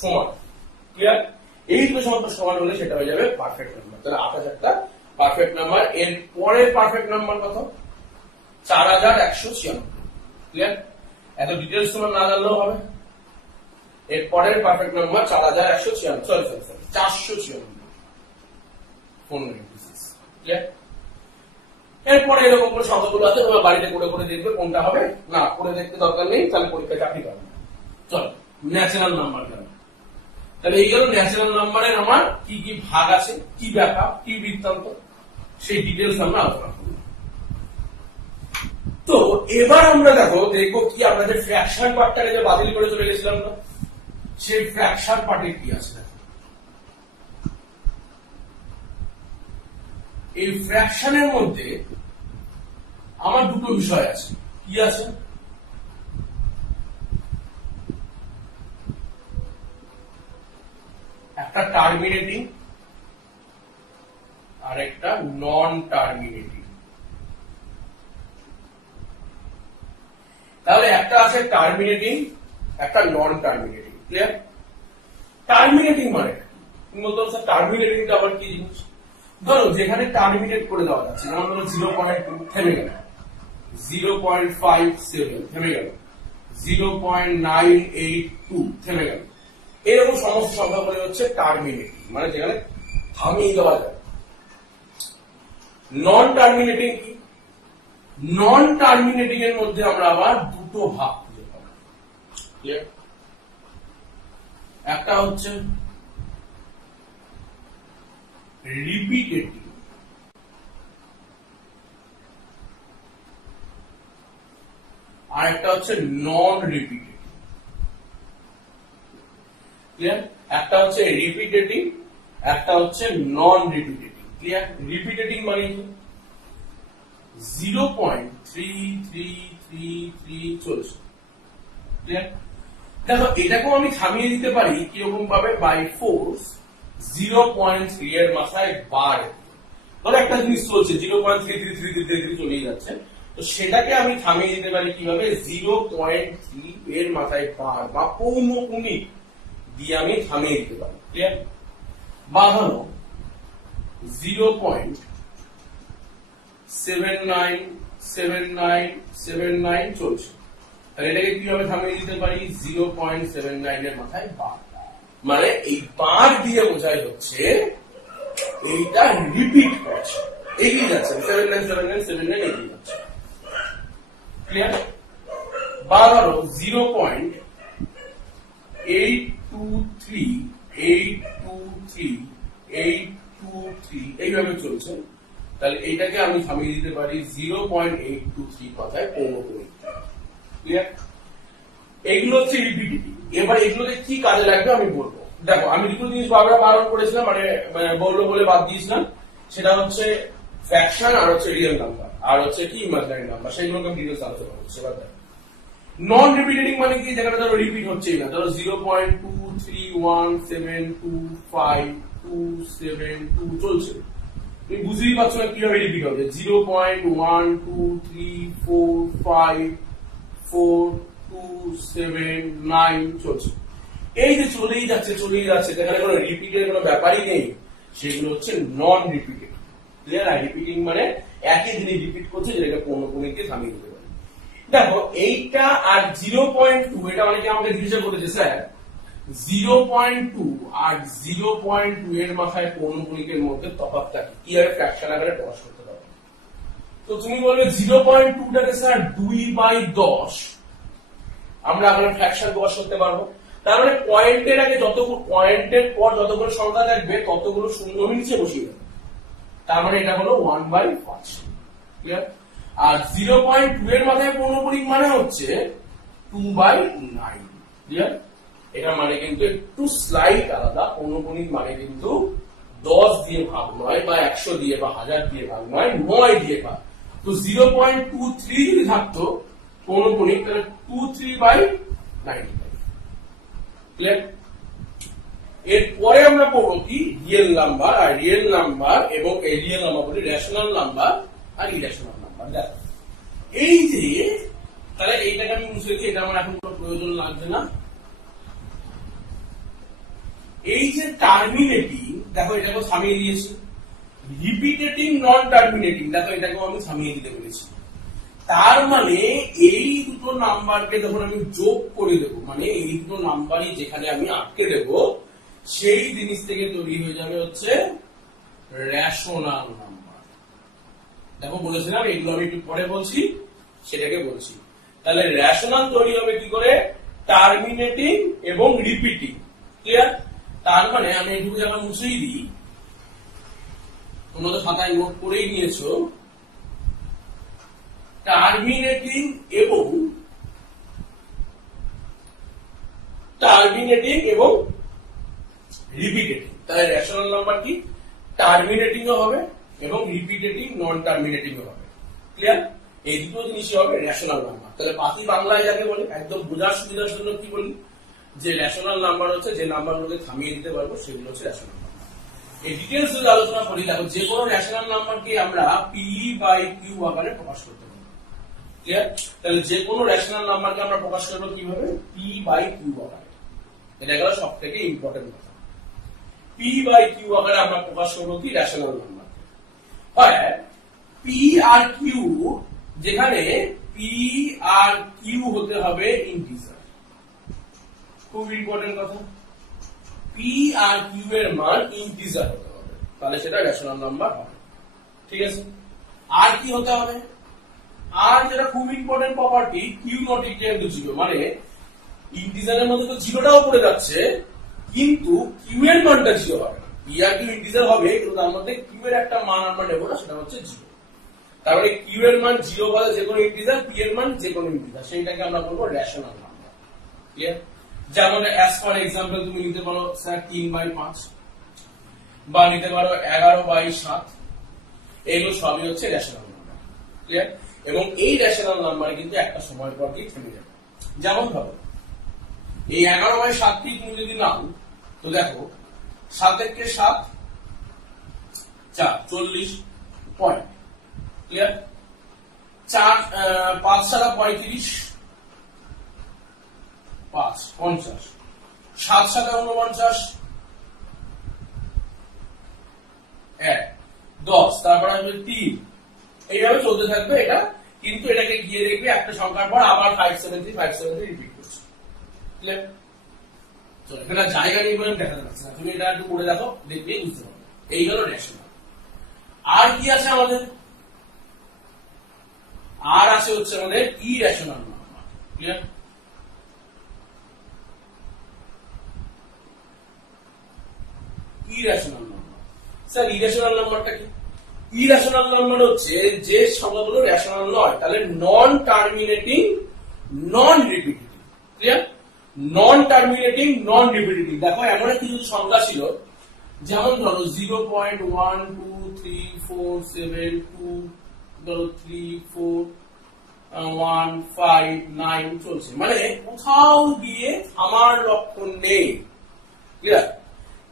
সমান। ক্লিয়ার? এই দুটো সংখ্যা সমান হলে সেটা হয়ে যাবে পারফেক্ট নাম্বার। তাহলে 28 একটা পারফেক্ট নাম্বার। এর পরের পারফেক্ট নাম্বার কত? 4196। ক্লিয়ার? এত ডিটেইলস তোমার না জানলেও হবে। এর পরের পারফেক্ট নাম্বার 4196, সরি 496। ক্লিয়ার? এরপরে এরকম করে সংখ্যাগুলো আছে, তোমরা বাড়িতে করে করে দেখবে কোনটা হবে। না করে দেখতে দরকার নেই, তাহলে পরীক্ষায় চাকরি পাবে। চলো ন্যাচারাল নাম্বার গেল। তাহলে এই গেল ন্যাচারাল নাম্বারের আমার কি কি ভাগ আছে, কি ব্যাপার, কি বৃত্তান্ত, সেই ডিটেলস আমরা আলোচনা করব। তো এবার আমরা দেখবো কি আমরা যে ফ্র্যাকশন পার্টটাকে যে বাতিল করে চলে গেছিলাম না, সেই ফ্র্যাকশন পার্টে কি আছে। এই ফ্র্যাকশনের মধ্যে আমার দুটো বিষয় আছে। কি আছে? একটা টার্মিনেটিং আর একটা নন টার্মিনেটিং। তাহলে একটা আছে টার্মিনেটিং, একটা নন টার্মিনেটিং। ক্লিয়ার? টার্মিনেটিং মানে তুমি বলতে স্যার টার্মিনেটিংটা আবার কি জিনিস? ধরো যেখানে টার্মিনেট করে দেওয়া যাচ্ছে, যেমন ধরো 0.2 থেমে গেল, 0.57 থেমে গেল, 0.982 থেমে গেল, এরকম সমস্ত সংখ্যাগুলো হচ্ছে টার্মিনেটিং, মানে যেখানে থামিয়ে দেওয়া যায়। নন টার্মিনেটিং কি? নন টার্মিনেটিং এর মধ্যে আমরা আবার দুটো ভাগ খুঁজে পাবো। ক্লিয়ার? একটা হচ্ছে রিপিটেটিভ, আর একটা হচ্ছে নন রিপিটেটিভ। ক্লিয়ার? একটা হচ্ছে রিপিটেটিভ, একটা হচ্ছে নন রিপিটেটিভ। ক্লিয়ার? রিপিটেটিভ মানে কি 0.3333 চলছে। ক্লিয়ার? দেখো এটাকেও আমি থামিয়ে দিতে পারি কিরকম ভাবে, বাই ফোর্স 0.3 এর মাথায় বার। ধরো একটা জিনিস চলছে 0.3333 চলেই যাচ্ছে, তো সেটাকে আমি থামিয়ে দিতে পারি কিভাবে, 0.3 এর মাথায় বার বা পৌনঃপুনিক দিয়ে আমি থামিয়ে দিতে পারি। ক্লিয়ার? বা ধরো 0.797979 চলছে, তাহলে এটাকে কিভাবে থামিয়ে দিতে পারি, 0.79 এর মাথায় বার। মানে এই বার দিয়ে বোঝাই হচ্ছে এইটা রিপিট করছে, এগিয়ে যাচ্ছে, 797979 এগিয়ে যাচ্ছে। ক্লিয়ার? বা ধরো 0.823823 এইভাবে চলছে, তাহলে এইটাকে আমি থামিয়ে দিতে পারি 0.823 কথায় পৌনঃপুনিক। ক্লিয়ার? এগুলো হচ্ছে রিপিটেটিভ। এবার এগুলোতে কি কাজে লাগবে আমি বলবো। দেখো আমি দুটো জিনিস বারবার বারণ করেছিলাম, মানে বললো বলে বাদ দিয়েছিলাম, সেটা হচ্ছে ফ্র্যাকশন আর হচ্ছে রিয়েল নাম্বার, আর হচ্ছে কি ইমাজিনারি নাম্বার, সেগুলোকে আমি ডিটেইলস আলোচনা করছি। এবার দেখো নন রিপিটেটিং মানে কি, যেখানে ধরো রিপিট হচ্ছেই না, ধরো 0.23172527 চলছে, তুমি বুঝতেই পারছো না কিভাবে রিপিট হবে। 0.123454279 চলছে, এই যে চলেই যাচ্ছে যেখানে কোনো রিপিটের কোনো ব্যাপারই নেই, সেগুলো হচ্ছে নন রিপিটেড। ক্লিয়ার? রিপিটিং মানে একই জিনিস রিপিট করছে, যেটাকে পৌনঃপুনিকে থামিয়ে দিতে পারে। দেখো এইটা আর 0.2, এটা অনেকে আমাকে জিজ্ঞাসা করেছে স্যার 0.2 আর 0.2 এর মাথায় পৌনঃপুনিকের মধ্যে তফাৎটা কি, কিভাবে ফ্র্যাকশন আকারে প্রকাশ করতে পারবে। তো তুমি বলবে 0.2 টাকে স্যার 2/10 আমরা আগে ফ্র্যাকশন প্রকাশ করতে পারবো। তার মানে পয়েন্টের আগে যতগুলো, পয়েন্টের পর যতগুলো সংখ্যা থাকবে ততগুলো শূন্য নিচে বসিয়ে দেবে, তার মানে এটা হলো 1/5। ক্লিয়ার? আর 0.2 এর মাথায় পৌনঃপুনিক মানে হচ্ছে 2/9। ক্লিয়ার? এটা মানে কিন্তু একটু স্লাইড আলাদা। পৌনঃপুনিক মানে কিন্তু 10 দিয়ে ভাগ নয়, বা 100 দিয়ে বা 1000 দিয়ে ভাগ নয়, 9 দিয়ে ভাগ। তো 0.23 যদি থাকতো পৌনঃপুনিক, তাহলে 23/95। ক্লিয়ার? এরপরে আমরা পড়বো কি, রিয়েল নাম্বার। আর রিয়েল নাম্বার এবং এই রিয়েল নাম্বার বলি রেশনাল নাম্বার আর ইরেশনাল নাম্বার। দেখো এই যে, তাহলে এইটাকে আমি মুছে দিই, এটা আমার এখন কোনো প্রয়োজন লাগবে না। এই যে টার্মিনেটিং, দেখো এটাকে থামিয়ে দিয়েছি। রিপিটেটিং নন টার্মিনেটিং, দেখো এটাকেও আমি থামিয়ে দিতে পেরেছি। তার মানে এই দুটো নাম্বারকে যখন আমি যোগ করে দেবো, মানে এই দুটো নাম্বারই যেখানে আমি আটকে দেবো, সেই জিনিস থেকে তৈরি হয়ে যাবে হচ্ছে রেশনাল নাম্বার। দেখো বলেছিলাম এগুলো আমি একটু পরে বলছি, সেটাকে বলছি। তাহলে রেশনাল তৈরি হবে কি করে, টার্মিনেটিং এবং রিপিটিং। ক্লিয়ার? তার মানে আমি এইটুকু যখন মুছেই দিই, তোমরা তো খাতায় নোট করেই নিয়েছো, টার্মিনেটিং এবং রিপিটেটিং। তাহলে রেশনাল নাম্বার কি, টার্মিনেটিং হবে এবং রিপিটেটিং নন টার্মিনেটিং হবে। ক্লিয়ার? এই দুটো জিনিসই হবে রেশনাল নাম্বার। তাহলে পাতি বাংলায় যাকে বলি, একদম বোঝার সুবিধার জন্য কি বলি, যে রেশনাল নাম্বার হচ্ছে যে নাম্বারগুলোকে থামিয়ে দিতে পারবো, সেগুলো হচ্ছে রেশনাল নাম্বার। এই ডিটেইলস যদি আলোচনা করি, দেখো যে কোনো রেশনাল নাম্বারকে আমরা p/q আকারে প্রকাশ করতে পারি। ক্লিয়ার? তাহলে যে কোনো রেশনাল নাম্বারকে আমরা প্রকাশ করবো কিভাবে, p/q আকারে। এটা গেল সব থেকে ইম্পর্টেন্ট কথা। p/q আকারে আমরা প্রকাশ করবো কি, রেশনাল নাম্বার। হয় p আর q, যেখানে p আর q হতে হবে ইন্টিজার। খুব ইম্পর্টেন্ট কথা, p আর q এর মান ইন্টিজার হতে হবে, তাহলে সেটা রেশনাল নাম্বার হবে। ঠিক আছে? আর কি হতে হবে, আর যেটা খুব important property, q not equal to 0, মানে ইন্টিজারের মধ্যে তো জিরোটাও পড়ে যাচ্ছে, কিন্তু q এর মানটা 0 হবে না। p আর q ইন্টিজার হবে, কিন্তু তার মধ্যে q এর একটা মান আমরা নেব না, সেটা হচ্ছে 0। তার মানে কিউ এর মান 0 বলে যে কোনো ইন্টিজার, পি এর মান যে কোনো ইন্টিজার, সেইটাকে আমরা বলবো রেশনাল নাম্বার। ক্লিয়ার? যেমন অ্যাজ ফর एग्जांपल তুমি নিতে পারো স্যার 3/5 বা নিতে পারো 11/7, এগুলো সবই হচ্ছে রেশনাল নাম্বার। ক্লিয়ার? এবং এই রেশনাল নাম্বারে কিন্তু একটা সময় পর কি থেমে যাবে। যেমন ধরো এই 11/7 টি তুমি যদি নাও, তো দেখো 7 × 7 4 40 পয়েন্ট। ক্লিয়ার? 5 × 35 5 50, 7 × 49 1 10, তারপর আসবে 3, এইভাবে চলতে থাকবে এটা। কিন্তু এটাকে গিয়ে দেখবে একটা সংখ্যার পর আবার 573 রিপিট করছে। ক্লিয়ার? তো এখানে জায়গা নিয়ে বলে দেখাতে পারছি না, তুমি এটা একটু করে দেখো, দেখবেই বুঝতে পারবে। এই হলো রেশনাল। আর কি আছে আমাদের? আর আছে হচ্ছে আমাদের irrational number. Clear? Irrational number, sir irrational নাম্বারটা কি? ইরেশনাল নাম্বার হচ্ছে যে সংখ্যাগুলো রেশনাল নয়, তাহলে নন টার্মিনেটিং নন রিপিটেটিভ। ক্লিয়ার? নন টার্মিনেটিং নন রিপিটেটিভ। দেখো এমন কিছু সংখ্যা ছিল, যেমন ধরো 0.12347 ধরো 3415 চলছে, মানে কোথাও গিয়ে থামার লক্ষণ নেই। ক্লিয়ার?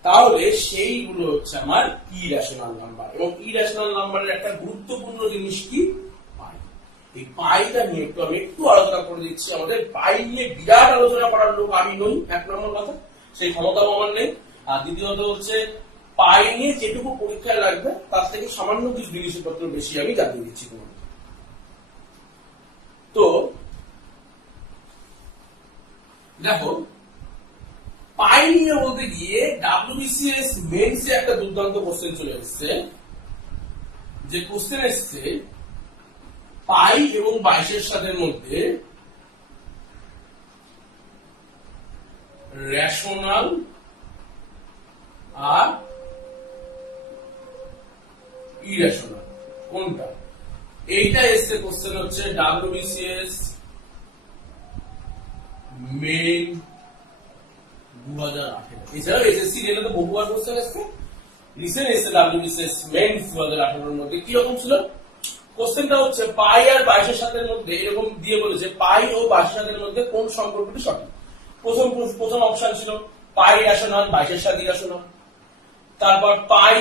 তাহলে সেইগুলো হচ্ছে আমার ইরেশনাল নাম্বার। এবং ইরেশনাল নাম্বারের একটা গুরুত্বপূর্ণ জিনিস কি? পাই। এই পাইটা নিয়ে আমি একটু আলোচনা করে দিচ্ছি। আমাদের পাই নিয়ে বিরাট আলোচনা করার লোক আমি নই, এক নম্বর কথা, সেই ক্ষমতাও আমার নেই। আর দ্বিতীয়ত হচ্ছে পাই নিয়ে যেটুকু পরীক্ষায় লাগবে তার থেকে সামান্য কিছু জিনিসপত্র বেশি আমি জানিয়ে দিচ্ছি তোমাকে। তো দেখো পাই নিয়ে বলতে গিয়ে WBCS মেন্সে একটা দুর্দান্ত কোশ্চেন চলে এসছে, যে কোশ্চেন এসছে পাই এবং 22 সাথের মধ্যে রেশনাল আর ইরেশনাল কোনটা? এইটা এসছে কোশ্চেন হচ্ছে WBCS মেন 2018। এছাড়াও এসএসসি রেলে তো বহুবার কোশ্চেন এসছে, রিসেন্ট এসছে WBCS মেন 2018 এর মধ্যে। কি রকম ছিল কোশ্চেনটা? হচ্ছে পাই আর 22 সাথের মধ্যে এরকম দিয়ে বলেছে পাই ও 22 সাথের মধ্যে কোন সম্পর্কটি সঠিক। প্রথম অপশন ছিল পাই রেশনাল, 22 সাথে ইরেশনাল। তারপর পাই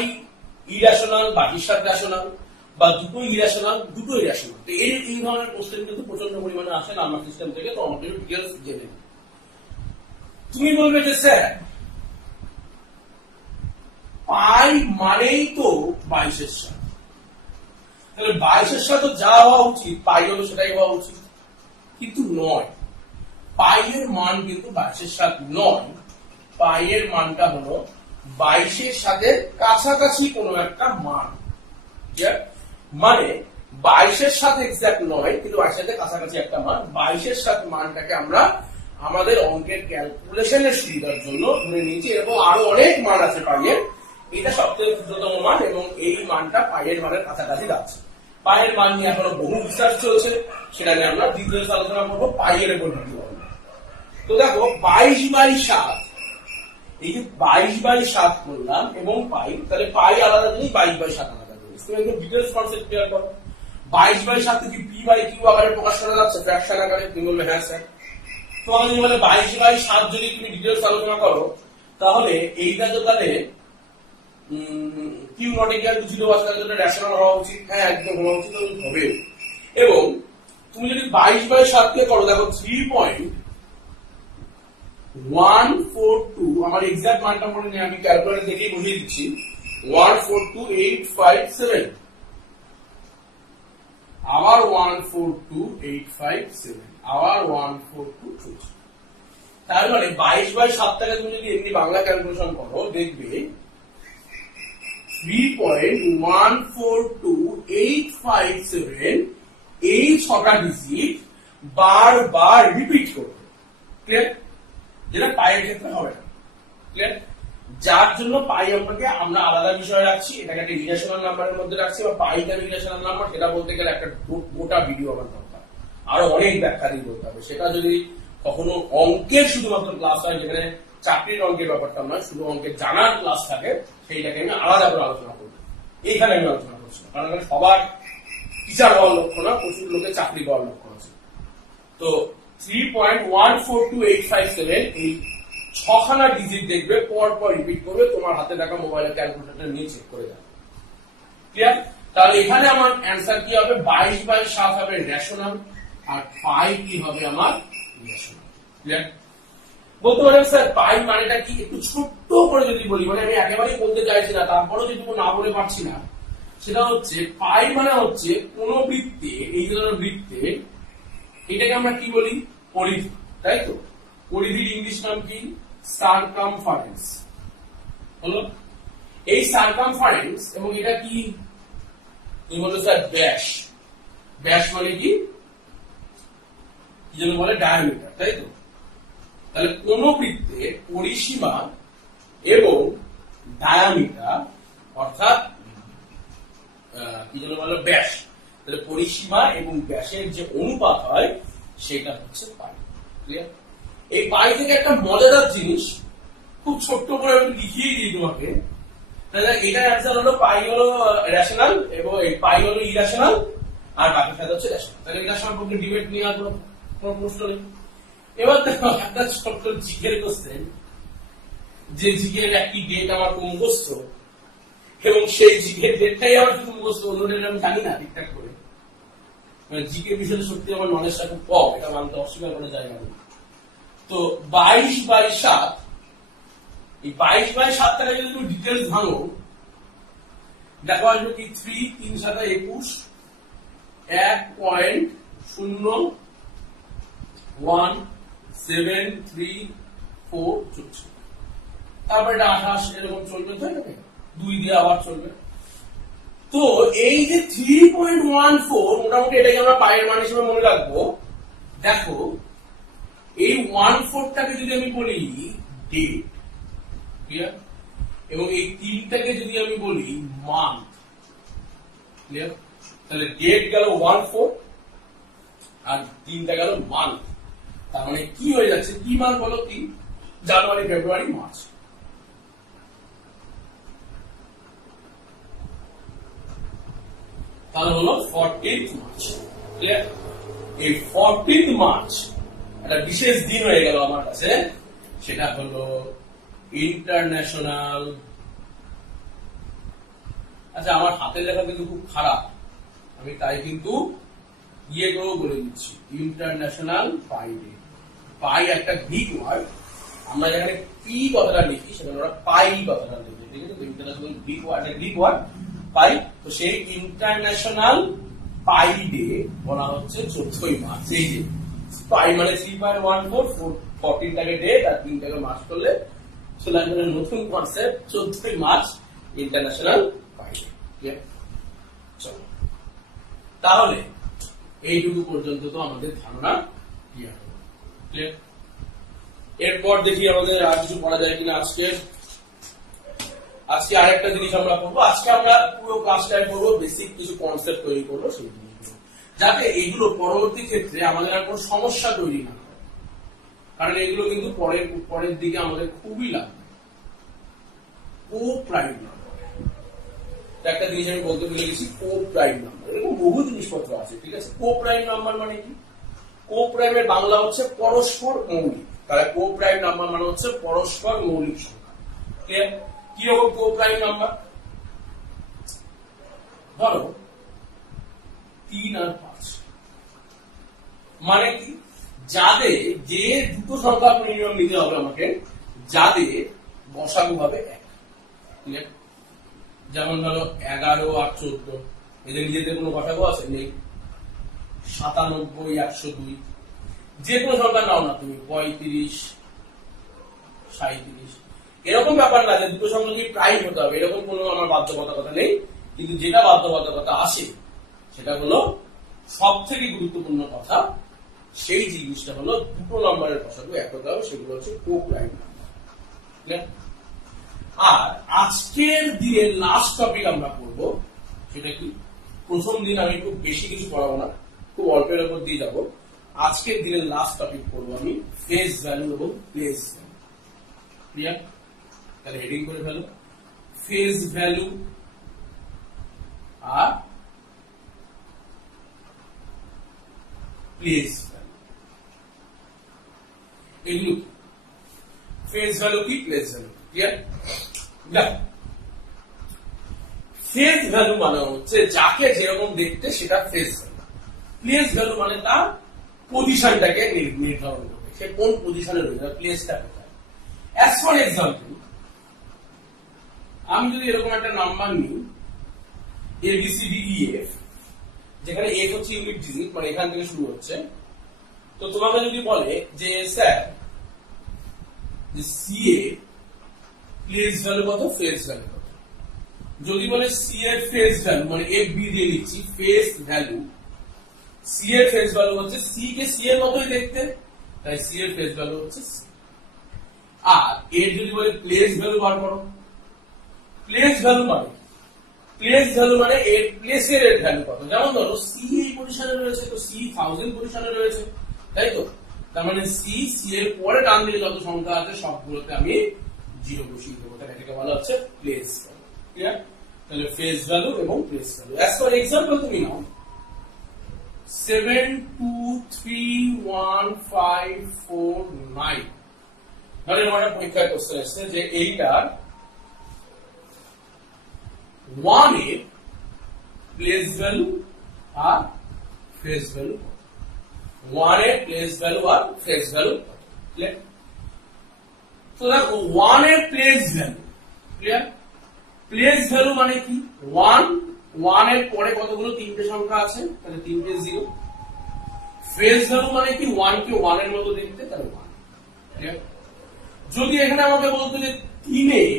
ইরেশনাল, 22 সাথে রেশনাল, বা দুটো ইরেশনাল দুটো ইরেশনাল। তো এই ধরনের কোশ্চেন কিন্তু প্রচন্ড পরিমাণে আসে নাম্বার সিস্টেম থেকে। তো আমাদের ডিটেইলস জেনে তুমি বলবে যে স্যার পাই মানেই তো 22 সাথে, তাহলে 22 সাথে যা হওয়া উচিত পাই হলো সেটাই হওয়া উচিত, কিন্তু নয়। পাই এর মান কিন্তু 22 সাথে নয়, পাই এর মানটা হলো 22 সাথে কাছাকাছি কোনো একটা মান। মানে 22 সাথে এক্সাক্ট নয়, কিন্তু 22 সাথে কাছাকাছি একটা মান। 22 সাথে মানটাকে আমরা আমাদের অঙ্কের ক্যালকুলেশনের সুবিধার জন্য ধরে নিয়েছি, এবং আরো অনেক মান আছে পাইয়ের। এটা সবথেকে ক্ষুদ্রতম মান এবং এই মানটা পাইয়ের মানের কাছাকাছি যাচ্ছে। পাইয়ের মান নিয়ে এখনো বহু রিসার্চ চলছে, সেটা নিয়ে আমরা ডিটেইলস আলোচনা করবো পাইয়ের উপর ভিডিও। তো দেখো 22/7, এই যে 22/7 করলাম এবং পাই, তাহলে পাই আলাদা জিনিস, 22/7 আলাদা জিনিস। তুমি একদম ডিটেইলস কনসেপ্ট ক্লিয়ার করো। 22/7 কি p/q আকারে প্রকাশ করা যাচ্ছে, ফ্র্যাকশন আকারে? তুমি বলবে হ্যাঁ স্যার। তোমাকে যদি বলে 22/7 যদি তুমি ডিটেইলস আলোচনা করো, তাহলে এইটা তো তাহলে কিউ নট ইকুয়াল টু 0 আছে, তাহলে রেশনাল হওয়া উচিত। হ্যাঁ একদম হওয়া উচিত, হবে। এবং তুমি যদি 22/7 কে করো, দেখো 3.142, আমার এক্সাক্ট মানটা মনে নেই, আমি ক্যালকুলেটর দেখেই বুঝিয়ে দিচ্ছি। 142,857, আবার 142,857, আবার 142,2। তার মানে 22/7টাকে তুমি যদি এমনি বাংলা ক্যালকুলেশন করো, দেখবে 3.142,857 এই 6টা ডিজিট বারবার রিপিট করবে। ক্লিয়ার? যেটা পাইয়ের ক্ষেত্রে হবে না। ক্লিয়ার? যার জন্য পাই নাম্বারকে আমরা আলাদা বিষয় রাখছি, এটাকে একটা রিলেশনাল নাম্বারের মধ্যে রাখছি, বা পাই কেন রিলেশনাল নাম্বার সেটা বলতে গেলে একটা গোটা ভিডিও আমার দরকার, আরো অনেক ব্যাখ্যা দিয়ে বলতে হবে। সেটা যদি কখনো অঙ্কের শুধুমাত্র ক্লাস হয়, যেখানে চাকরির অঙ্কের ব্যাপারটা নয়, শুধু অঙ্কের জানার ক্লাস থাকে, সেইটাকে আমি আলাদা করে আলোচনা করবো। এইখানে আমি আলোচনা করছি না, কারণ সবার টিচার হওয়ার লক্ষ্য না, প্রচুর লোকের চাকরি পাওয়ার লক্ষ্য আছে। তো 3.142857 এই 6খানা ডিজিট দেখবে, পর পর রিপিট করবে, তোমার হাতে থাকা মোবাইলের ক্যালকুলেটরটা নিয়ে চেক করে যাবে। ক্লিয়ার? তাহলে এখানে আমার অ্যান্সার কি হবে? 22/7 হবে রেশনাল, আর পাই কি হবে আমার রেশনাল। ক্লিয়ার? বলতে পারেন স্যার পাই মানেটা কি, একটু ছোট্ট করে যদি বলি, মানে আমি একেবারেই বলতে চাইছি না, তারপরেও যেটুকু না বলে পারছি না, সেটা হচ্ছে পাই মানে হচ্ছে কোন বৃত্তে, এই ধরনের বৃত্তে, এটাকে আমরা কি বলি? পরিধি, তাই তো? পরিধির ইংলিশ নাম কি? সারকামফারেন্স। হলো? এই সারকামফারেন্স, এবং এটা কি তুমি বলছো স্যার ব্যাস। ব্যাস মানে কি যেন বলে ডায়ামিটার, তাই তো? তাহলে কোন বৃত্তে পরিসীমা এবং ডায়ামিটার, অর্থাৎ কি যেন বলে ব্যাস, তাহলে পরিসীমা এবং ব্যাসের যে অনুপাত হয় সেটা হচ্ছে পাই। ক্লিয়ার? এই পাই থেকে একটা মজাদার জিনিস খুব ছোট্ট করে আমি লিখিয়ে দিই তোমাকে। তাহলে এটার অ্যান্সার হলো পাই হলো রেশনাল, এবং এই পাই হলো ইরেশনাল, আর বাকি সাথে হচ্ছে রেশনাল। তাহলে এটা সম্পর্কে ডিবেট নিয়ে আর কোনো প্রশ্ন নেই। এবার দেখো একটা ছোট্ট জিকের কোশ্চেন, যে জিকের একটি ডেট আমার মুখস্থ, এবং সেই জিকের ডেটটাই আমার শুধু মুখস্থ, অন্য ডেট আমি জানি না ঠিকঠাক করে। মানে জিকে বিষয়ে সত্যি আমার নলেজটা খুব কম, এটা মানতে অস্বীকার করা যায় না। তো 22/7, এই 22/7টাকে যদি তুমি ডিটেলস ভাঙো, দেখো আসবে কি 3 3 7 21 1.01734 চলছে, তারপরে এটা 28 এরকম চলবে, তাই না? 2 দিয়ে আবার চলবে। তো এই যে 3.14, মোটামুটি এটাকে আমরা পাইয়ের মান হিসেবে মনে রাখবো। দেখো এই 14টাকে যদি আমি বলি ডেট, ক্লিয়ার, এবং এই 3টাকে যদি আমি বলি মান্থ, ক্লিয়ার, তাহলে ডেট গেল 14 আর 3টা গেল মান্থ। তার মানে কি হয়ে যাচ্ছে? কি মান্থ বলো? 3, জানুয়ারি, ফেব্রুয়ারি, মার্চ। তাহলে হলো 14th মার্চ। ক্লিয়ার? এই 14th মার্চ একটা বিশেষ দিন হয়ে গেল আমার কাছে, সেটা হলো ইন্টারন্যাশনাল, আচ্ছা আমার হাতের লেখা কিন্তু খুব খারাপ, আমি তাই কিন্তু ইয়ে করেও বলে দিচ্ছি, ইন্টারন্যাশনাল পাই ডে। পাই একটা গ্রিক ওয়ার্ড, আমরা যেখানে পি কথাটা লিখি সেখানে আমরা পাই কথাটা লিখি, ঠিক আছে? ইন্টারন্যাশনাল গ্রিক ওয়ার্ড পাই। তো সেই ইন্টারন্যাশনাল পাই ডে বলা হচ্ছে 14ই মার্চ। এই যে পাই মানে 3.14, 14টাকে ডেট আর 3টাকে মার্চ করলে চলে আসবে নতুন কনসেপ্ট, 14ই মার্চ ইন্টারন্যাশনাল পাই ডে। চলো, তাহলে এইটুকু পর্যন্ত তো আমাদের ধারণা ক্লিয়ার হলো। ক্লিয়ার? এরপর দেখি আমাদের আর কিছু পড়া যায় কিনা। আজকে আরেকটা জিনিস আমরা করবো। আজকে আমরা পুরো ক্লাসটাই করবো, বেসিক কিছু কনসেপ্ট তৈরি করবো, সেই জিনিসগুলো যাতে এইগুলো পরবর্তী ক্ষেত্রে আমাদের আর কোনো সমস্যা তৈরি না হয়, কারণ এগুলো কিন্তু পরের দিকে আমাদের খুবই লাগবে। কো প্রাইম নাম্বার একটা জিনিস আমি বলতে ভুলে গেছি, কো প্রাইম নাম্বার, এরকম বহু জিনিসপত্র আছে, ঠিক আছে? কো প্রাইম নাম্বার মানে কি? কো প্রাইমের বাংলা হচ্ছে পরস্পর মৌলিক। তাহলে কো প্রাইম নাম্বার মানে হচ্ছে পরস্পর মৌলিক সংখ্যা। ক্লিয়ার? কি রকম কো প্রাইম নাম্বার? ধরো 3 আর 5, মানে কি? যাদের, যে দুটো সংখ্যা মিনিমাম নিতে হবে আমাকে, যাদের বসাগু হবে 1। ক্লিয়ার? যেমন ধরো 11 আর 14, এদের নিজেদের কোনো বসাগু আছে? নেই। 97, 102, যে কোনো সংখ্যা নাও না তুমি, 35, 37, এরকম ব্যাপার না যে দুটো সংখ্যা কি প্রাইম হতে হবে, এরকম কোনো আমার বাধ্যবাধকতা নেই। কিন্তু যেটা বাধ্যবাধকতা আছে সেটা হলো সব থেকে গুরুত্বপূর্ণ কথা, সেই জিনিসটা হলো দুটো নম্বরের বসাগু এক হতে হবে, সেগুলো হচ্ছে কো প্রাইম নাম্বার। আর আজকের দিনের লাস্ট টপিক আমরা পড়বো, সেটা কি, প্রথম দিন আমি খুব বেশি কিছু পড়াবো না, খুব অল্পের উপর দিয়ে যাবো। আজকের দিনের লাস্ট টপিক পড়বো আমি ফেস ভ্যালু এবং প্লেস ভ্যালু। ক্লিয়ার? তাহলে হেডিং করে ফেলো, ফেস ভ্যালু আর প্লেস ভ্যালু। এগুলো ফেস ভ্যালু কি, place value. Clear? Face value মানে হচ্ছে যাকে যেরকম দেখতে সেটা ফেস ভ্যালু। প্লেস ভ্যালু মানে তার পজিশনটাকে নির্ধারণ করবে, সে কোন পজিশনে রয়েছে, প্লেসটা কোথায়। অ্যাজ ফর এক্সাম্পল, আমি যদি এরকম একটা নাম্বার নিই ABCDEF, যেখানে F হচ্ছে ইউনিট ডিজিট, মানে এখান থেকে শুরু হচ্ছে, তো তোমাকে যদি বলে যে স্যার যে CA প্লেস ভ্যালু কত, ফেস ভ্যালু কত, যদি বলে সি এর ফেস ভ্যালু মানে FB দিয়ে লিখছি ফেস ভ্যালু, সি এর ফেস ভ্যালু হচ্ছে সি কে সি এর মতোই দেখতে, তাই সি এর ফেস ভ্যালু হচ্ছে সি। আর এর যদি বলে প্লেস ভ্যালু বার করো, প্লেস ভ্যালু মানে এর প্লেসের এর ভ্যালু কত। যেমন ধরো সি এই পজিশনে রয়েছে, তো সি 1000 পজিশনে রয়েছে, তাই তো, তার মানে সি এর পরে ডান দিকে যত সংখ্যা আছে সবগুলোতে আমি 0 বসিয়ে দেবো, তাহলে এটাকে বলা হচ্ছে প্লেস ভ্যালু। ক্লিয়ার? তাহলে ফেস ভ্যালু এবং place value. As for example তুমি নাও 723154 ধরে আমার পরীক্ষায় কোশ্চেন এসেছে যে এইটার 1 এর প্লেস ভ্যালু আর ফেস ভ্যালু, 1 এর প্লেস ভ্যালু আর ফেস ভ্যালু। ক্লিয়ার? তো দেখো 1 এর place value, clear, place value মানে কি, 1 এর পরে কতগুলো, 3টে সংখ্যা আছে, তাহলে 3টে 0। ফেস ভ্যালু মানে কি, 1 কে 1 এর মতো দেখতে, তাহলে 1। ক্লিয়ার? যদি এখানে আমাকে বলতো যে 3 এর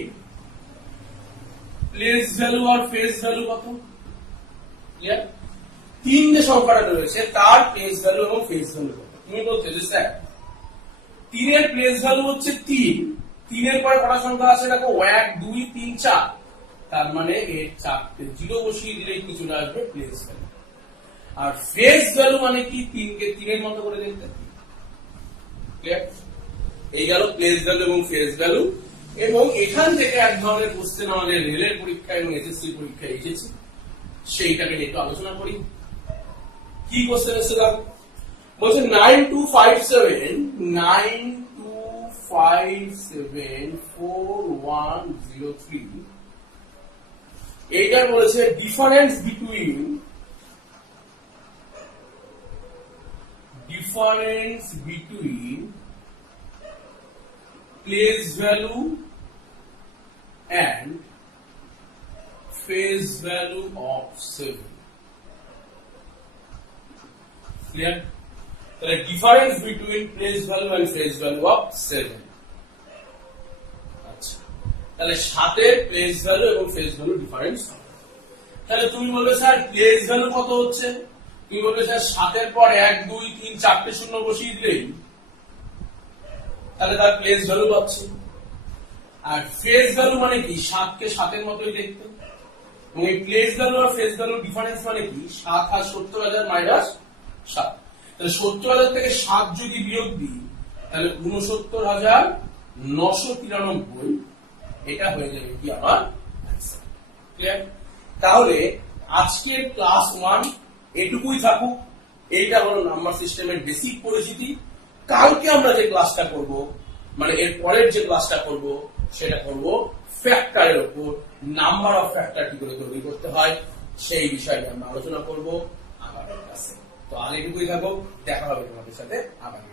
প্লেস ভ্যালু আর ফেস ভ্যালু কত, ক্লিয়ার, 3 যে সংখ্যাটা রয়েছে তার প্লেস ভ্যালু এবং ফেস ভ্যালু কত, তুমি বলতে যে স্যার 3 এর প্লেস ভ্যালু হচ্ছে 3 এর পরে কটা সংখ্যা আছে দেখো, 1 2 3 4, তার মানে এর 4টে 0 বসিয়ে দিলেই কিছু না আসবে প্লেস ভ্যালু। আর ফেস ভ্যালু মানে কি, 3 কে 3 এর মতো করে দেখতে। ক্লিয়ার? এই গেল প্লেস ভ্যালু এবং ফেস ভ্যালু। এবং এখান থেকে এক ধরনের কোশ্চেন আমাদের রেলের পরীক্ষা এবং এসএসসি পরীক্ষায় এসেছে, সেইটাকে একটু আলোচনা করি। কি কোশ্চেন এসেছে দেখো, বলছে 92574103, এইটা বলেছে difference between place value and face value of 7. Clear? The difference between place value and face value of 7. আচ্ছা, তাহলে 7 এর প্লেস ভ্যালু এবং ফেস ভ্যালু ডিফারেন্স। তাহলে তুমি বলবে স্যার প্লেস ভ্যালু কত হচ্ছে, তুমি বলবে স্যার 7 এর পর 1 2 3 4টে শূন্য বসিয়ে দিলেই তাহলে তার প্লেস ভ্যালু পাচ্ছি। আর ফেস ভ্যালু মানে কি, 7 কে 7 এর মতোই দেখতে, এবং এই প্লেস ভ্যালু আর ফেস ভ্যালু ডিফারেন্স মানে কি, 7 আর 70,000 মাইনাস 7, তাহলে 70,000 থেকে 7 যদি বিয়োগ দিই তাহলে 69,993, এটা হয়ে যাবে কি আমার অ্যানসার। ক্লিয়ার? তাহলে আজকের ক্লাস 1 এটুকুই থাকুক। এইটা হলো নাম্বার সিস্টেমের বেসিক পরিচিতি। কালকে আমরা যে ক্লাসটা করব, মানে এর পরের যে ক্লাসটা করব, সেটা করব ফ্যাক্টরের উপর, নাম্বার অফ ফ্যাক্টর কি করে তৈরি করতে হয় সেই বিষয়ে আমরা আলোচনা করব আগামী ক্লাসে। তো আজ এটুকুই থাকুক, দেখা হবে তোমাদের সাথে আগামী।